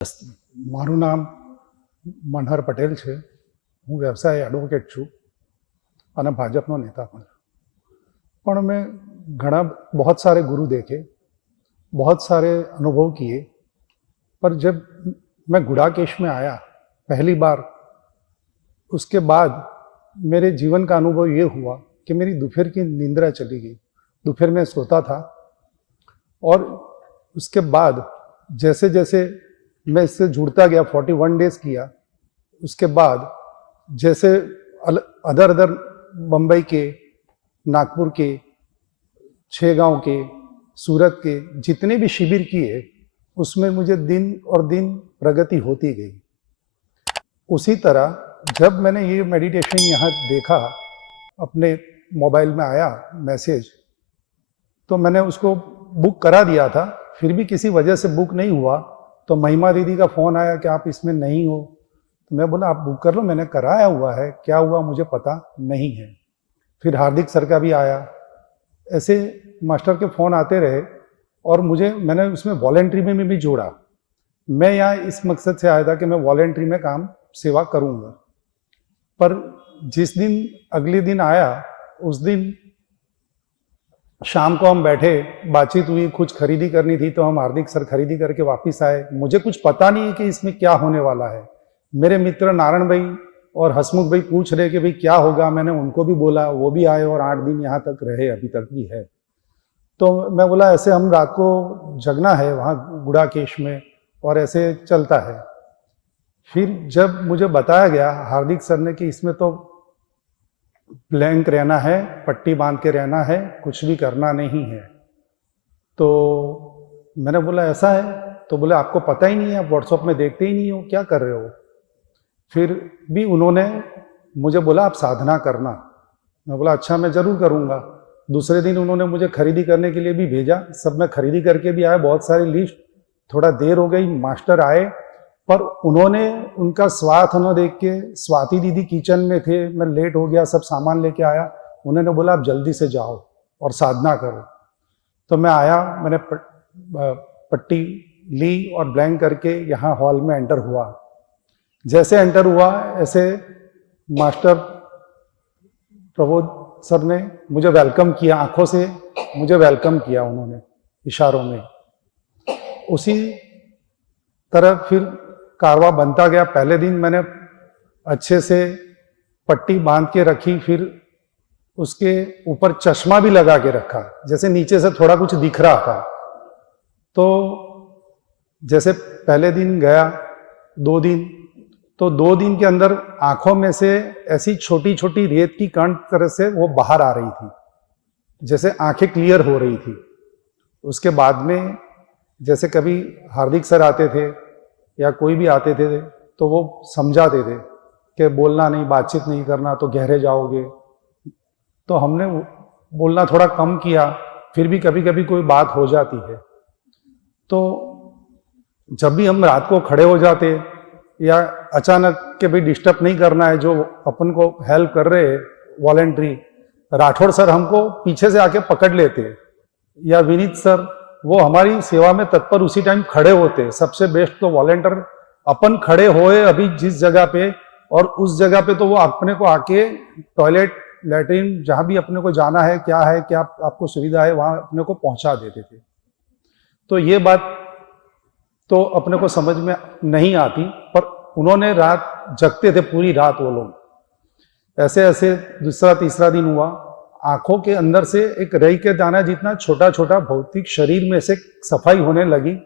મારું નામ મનહર પટેલ છે. હું વ્યવસાય એડવોકેટ છું અને ભાજપનો નેતા પણ છું. પણ मैं बहुत सारे गुरु देखे, बहुत सारे अनुभव किए, पर जब मैं गुड़ाकेश में आया पहली बार, उसके बाद मेरे जीवन का अनुभव ये हुआ कि मेरी दोपहर की नींद्रा चली गई. दोपहर में सोता था और उसके बाद जैसे जैसे मैं इससे जुड़ता गया, 41 डेज किया, उसके बाद जैसे अदर बम्बई के, नागपुर के, छेगांव के, सूरत के जितने भी शिविर किए, उसमें मुझे दिन और दिन प्रगति होती गई. उसी तरह जब मैंने ये मेडिटेशन यहाँ देखा, अपने मोबाइल में आया मैसेज, तो मैंने उसको बुक करा दिया था. फिर भी किसी वजह से बुक नहीं हुआ, तो महिमा दीदी का फ़ोन आया कि आप इसमें नहीं हो. तो मैं बोला आप बुक कर लो, मैंने कराया हुआ है, क्या हुआ मुझे पता नहीं है. फिर हार्दिक सर का भी आया. ऐसे मास्टर के फ़ोन आते रहे और मैंने उसमें वॉलेंट्री में भी जोड़ा. मैं यहाँ इस मकसद से आया था कि मैं वॉलेंट्री में काम सेवा करूँगा. पर जिस दिन अगले दिन आया, उस दिन शाम को हम बैठे, बातचीत हुई, कुछ खरीदी करनी थी तो हम हार्दिक सर खरीदी करके वापस आए. मुझे कुछ पता नहीं है कि इसमें क्या होने वाला है. मेरे मित्र नारायण भाई और हसमुख भाई पूछ रहे कि भाई क्या होगा. मैंने उनको भी बोला, वो भी आए और 8 दिन यहाँ तक रहे, अभी तक भी है. तो मैं बोला ऐसे हम रात को जगना है वहाँ गुड़ाकेश में और ऐसे चलता है. फिर जब मुझे बताया गया हार्दिक सर ने कि इसमें तो ब्लैंक रहना है, पट्टी बांध के रहना है, कुछ भी करना नहीं है. तो मैंने बोला ऐसा है? तो बोले आपको पता ही नहीं है, आप व्हाट्सएप में देखते ही नहीं हो, क्या कर रहे हो. फिर भी उन्होंने मुझे बोला आप साधना करना. मैं बोला अच्छा मैं ज़रूर करूँगा. दूसरे दिन उन्होंने मुझे खरीदी करने के लिए भी भेजा. सब मैं खरीदी करके भी आया, बहुत सारी लिस्ट. थोड़ा देर हो गई, मास्टर आए, पर उन्होंने उनका स्वार्थ न देख के, स्वाति दीदी किचन में थे, मैं लेट हो गया, सब सामान लेके आया. उन्होंने बोला आप जल्दी से जाओ और साधना करो. तो मैं आया, मैंने पट्टी ली और ब्लैंक करके यहाँ हॉल में एंटर हुआ. जैसे एंटर हुआ ऐसे मास्टर प्रबोध सर ने मुझे वेलकम किया, आंखों से मुझे वेलकम किया उन्होंने, इशारों में. उसी तरह फिर कारवा बनता गया. पहले दिन मैंने अच्छे से पट्टी बांध के रखी, फिर उसके ऊपर चश्मा भी लगा के रखा, जैसे नीचे से थोड़ा कुछ दिख रहा था. तो जैसे पहले दिन गया, 2 दिन, तो 2 दिन के अंदर आंखों में से ऐसी छोटी छोटी रेत की कण तरह से वो बाहर आ रही थी, जैसे आंखें क्लियर हो रही थी. उसके बाद में जैसे कभी हार्दिक सर आते थे या कोई भी आते थे तो वो समझाते थे कि बोलना नहीं, बातचीत नहीं करना तो गहरे जाओगे. तो हमने बोलना थोड़ा कम किया. फिर भी कभी कभी कोई बात हो जाती है. तो जब भी हम रात को खड़े हो जाते या अचानक के भी डिस्टर्ब नहीं करना है, जो अपन को हेल्प कर रहे हैं वॉलेंट्री, राठौड़ सर हमको पीछे से आके पकड़ लेते, या विनीत सर वो हमारी सेवा में तत्पर उसी टाइम खड़े होते. सबसे बेस्ट तो वॉलेंटियर अपन खड़े होए अभी जिस जगह पे, और उस जगह पे तो वो अपने को आके टॉयलेट, लैट्रिन, जहाँ भी अपने को जाना है, क्या आपको सुविधा है, वहाँ अपने को पहुँचा देते थे. तो ये बात तो अपने को समझ में नहीं आती, पर उन्होंने रात जगते थे, पूरी रात वो लोग. ऐसे ऐसे दूसरा तीसरा दिन हुआ, आंखों के अंदर से एक रई के दाना जितना छोटा छोटा भौतिक शरीर में से सफाई होने लगी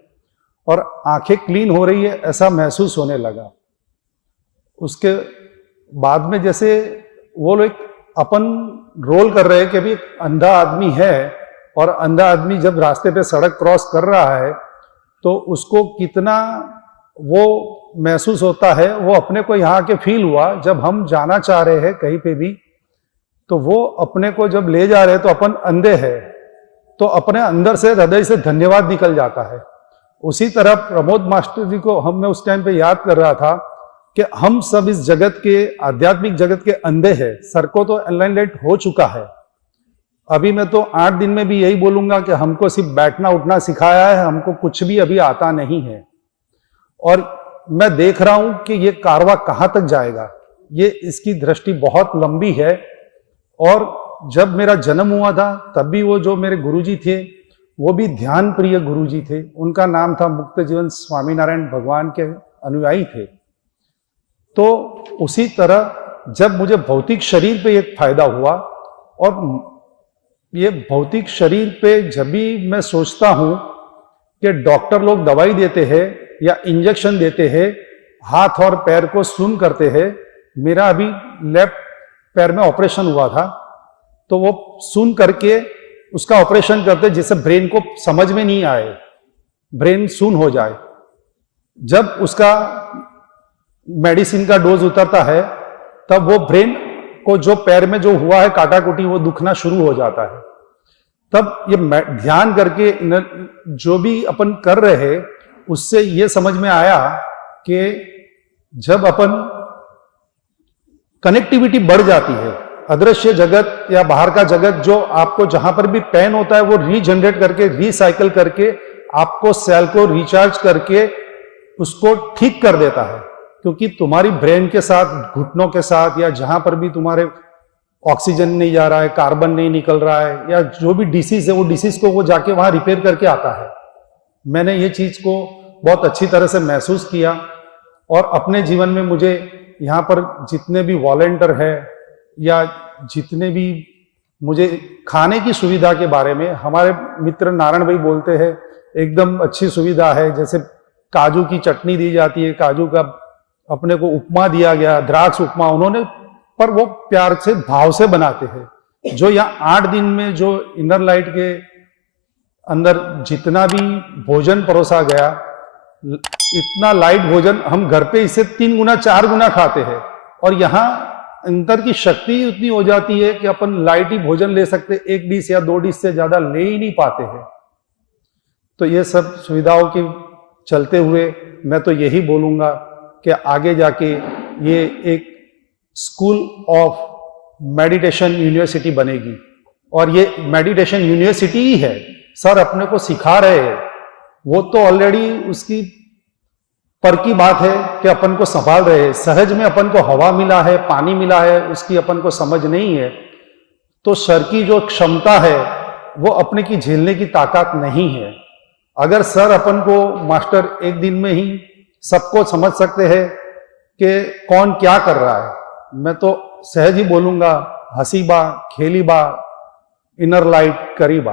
और आंखें क्लीन हो रही है ऐसा महसूस होने लगा. उसके बाद में जैसे वो लोग अपन रोल कर रहे हैं कि अभी अंधा आदमी है, और अंधा आदमी जब रास्ते पे सड़क क्रॉस कर रहा है तो उसको कितना वो महसूस होता है, वो अपने को यहाँ के फील हुआ. जब हम जाना चाह रहे हैं कहीं पे भी, तो वो अपने को जब ले जा रहे हैं तो अपन अंधे हैं, तो अपने अंदर से हृदय से धन्यवाद निकल जाता है. उसी तरह प्रमोद मास्टर जी को मैं उस टाइम पे याद कर रहा था कि हम सब इस जगत के, आध्यात्मिक जगत के अंधे हैं. सर को तो एनलाइनमेंट हो चुका है. अभी मैं तो 8 दिन में भी यही बोलूंगा कि हमको सिर्फ बैठना उठना सिखाया है, हमको कुछ भी अभी आता नहीं है. और मैं देख रहा हूं कि ये कारवां कहां तक जाएगा। ये इसकी दृष्टि बहुत लंबी है। और जब मेरा जन्म हुआ था तब भी वो जो मेरे गुरुजी थे वो भी ध्यान प्रिय गुरुजी थे। उनका नाम था मुक्त जीवन स्वामीनारायण भगवान के अनुयायी थे। तो उसी तरह जब मुझे भौतिक शरीर पे एक फायदा हुआ, और ये भौतिक शरीर पे जब भी मैं सोचता हूं कि डॉक्टर लोग दवाई देते हैं या इंजेक्शन देते हैं, हाथ और पैर को सुन करते हैं। मेरा अभी लेफ्ट पैर में ऑपरेशन हुआ था, तो वो सुन करके उसका ऑपरेशन करते जिससे ब्रेन को समझ में नहीं आए, ब्रेन सुन हो जाए। जब उसका मेडिसिन का डोज उतरता है तब वो ब्रेन को जो पैर में जो हुआ है काटाकुटी वो दुखना शुरू हो जाता है। तब ये ध्यान करके जो भी अपन कर रहे हैं उससे ये समझ में आया कि जब अपन कनेक्टिविटी बढ़ जाती है, अदृश्य जगत या बाहर का जगत जो आपको जहां पर भी पेन होता है वो रीजनरेट करके रिसाइकल करके आपको सेल को रिचार्ज करके उसको ठीक कर देता है। क्योंकि तुम्हारी ब्रेन के साथ, घुटनों के साथ, या जहां पर भी तुम्हारे ऑक्सीजन नहीं जा रहा है, कार्बन नहीं निकल रहा है, या जो भी डिसीज है वो डिसीज को वो जाके वहां रिपेयर करके आता है। मैंने ये चीज को बहुत अच्छी तरह से महसूस किया। और अपने जीवन में मुझे यहाँ पर जितने भी वॉलेंटियर है या जितने भी मुझे खाने की सुविधा के बारे में हमारे मित्र नारायण भाई बोलते हैं एकदम अच्छी सुविधा है। जैसे काजू की चटनी दी जाती है, काजू का अपने को उपमा दिया गया, द्राक्ष उपमा उन्होंने, पर वो प्यार से भाव से बनाते हैं। जो यहाँ 8 दिन में जो इनर लाइट के अंदर जितना भी भोजन परोसा गया, इतना लाइट भोजन हम घर पे इससे 3 गुना 4 गुना खाते हैं। और यहाँ अंतर की शक्ति उतनी हो जाती है कि अपन लाइट ही भोजन ले सकते, 1 डिश या 2 डिश से ज्यादा ले ही नहीं पाते हैं। तो ये सब सुविधाओं के चलते हुए मैं तो यही बोलूंगा कि आगे जाके ये एक स्कूल ऑफ मेडिटेशन यूनिवर्सिटी बनेगी। और ये मेडिटेशन यूनिवर्सिटी ही है, सर अपने को सिखा रहे हैं। वो तो ऑलरेडी उसकी पर की बात है कि अपन को संभाल रहे हैं। सहज में अपन को हवा मिला है, पानी मिला है, उसकी अपन को समझ नहीं है। तो सर की जो क्षमता है वो अपने की झेलने की ताकत नहीं है। अगर सर अपन को मास्टर एक दिन में ही सबको समझ सकते हैं कि कौन क्या कर रहा है, मैं तो सहज ही बोलूंगा, हंसी बा, खेली बा, इनर लाइट करी बा।